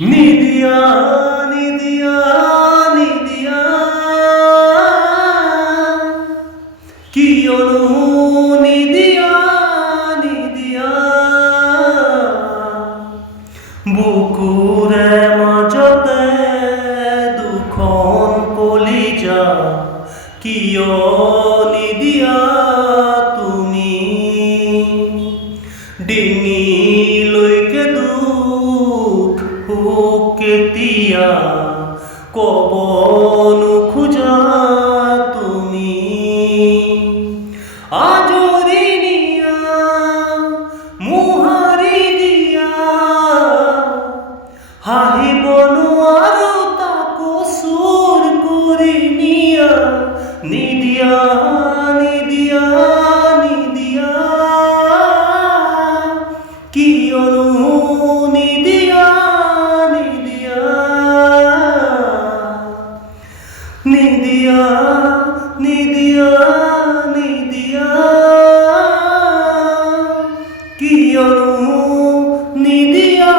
নিদিয়া নিদিয়া নিদিয়া কিয়নো নিদিয়া নিদিয়া বুকুৰে মাজতে দুখন কলিজা কিয় নিদিয়া তুমি ডিঙিলৈকে দুখ সুখ কেতিয়া ক'ব নোখোজা তুমি আজৰি নিয়া মোহাৰি দিয়া হাঁহিব নোৱাৰো তাকো চুৰ কৰি নিয়া নিদিয়া নিদিয়া নিদিয়া কিয়নো নিদিয়া নিদিয়া নিদিয়া নিদিয়া নিদিয়া কিয়নো নিদিয়া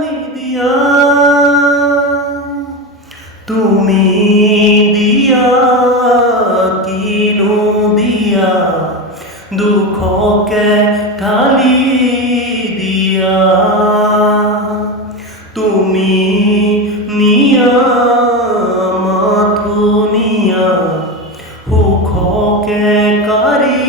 নিদিয়া তুমি দিয়া কিনো দিয়া দুখকে ঢালি দিয়া তুমি নিয়া মাথো নিয়া সুখকে কাঢ়ি